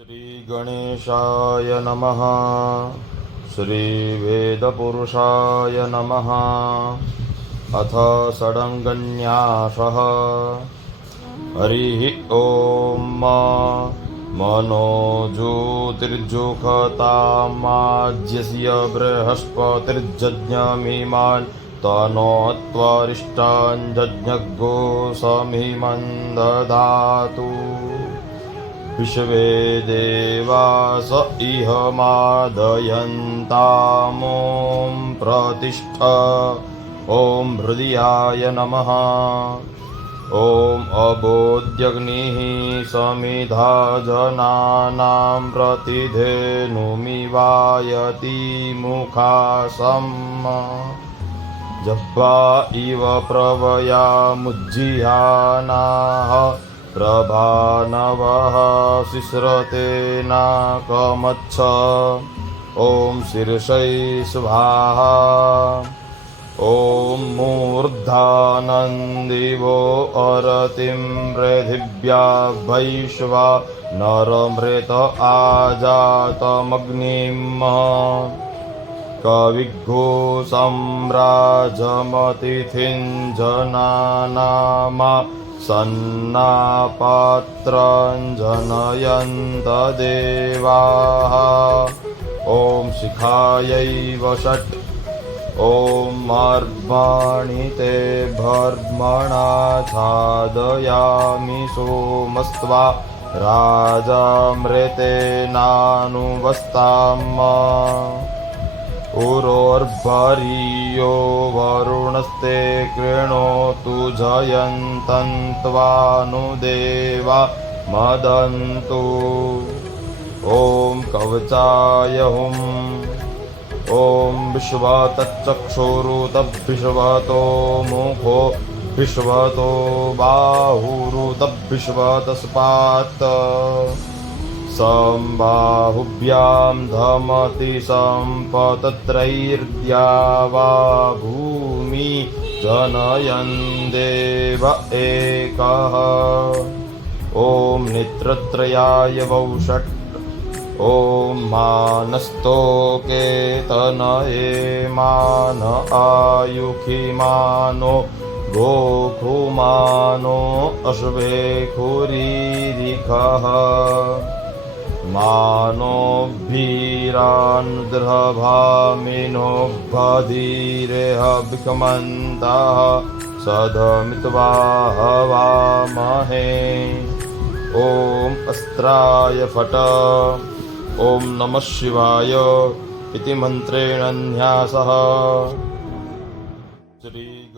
श्रीगणेशाय नमः। श्रीवेदपुरुषाय नमः। अथ षडङ्गन्यासः। हरिः ॐ। मनोज्योतिर्जुषतामाज्यस्य बृहस्पतिर्जज्ञमिमान् तनोत्वरिष्टान् जज्ञगो समिमं दधातु। विश्वे देवास इह मादयन्तामों प्रतिष्ठ। ॐ हृदयाय नमः। ॐ अबोध्यग्निः समिधा जनानां प्रतिधेनुमिवायति मुखासम्। जह्वा इव प्रवयामुज्जिहानाः प्रभानवः शिश्रते नाकमच्छ। ॐ शीर्षै स्वाहा। ॐ मूर्धानन्दिवो अरतिं पृथिव्या वैश्वा नरमृत आजातमग्निम्। कविघ्घो सम्राजमतिथिं जनानामा सन्नापात्रं जनयन्त देवाः। ॐ शिखायै वषट्। ॐ मर्वाणि ते भर्मणा छादयामि सोमस्त्वा राजामृतेनानुवस्ताम्। उरोर्भरीयो वरुणस्ते कृणोतु जयन्तन्त्वानुदेवा मदन्तु। ॐ कवचाय हुम्। ॐ विश्वतच्चक्षुरुतद्विश्वतो मुखो विश्वतो बाहुरुतद्विश्वतस्पात्। सम्बाहुभ्यां धमति सम्पतत्रैर्द्यावा भूमि जनयन् देव एकः। ॐ नेत्रत्रयाय वौषट्। ॐ मानस्तोके तनये मान आयुखिमानो गोखुमानो अश्वेखुरीरिखः। मानोभिरानुद्रभामिनो भधीरेह विकमन्तः सदमित्वा हवामहे। ॐ अस्त्राय फट। ॐ नमः शिवाय इति मन्त्रेण न्यासः। श्री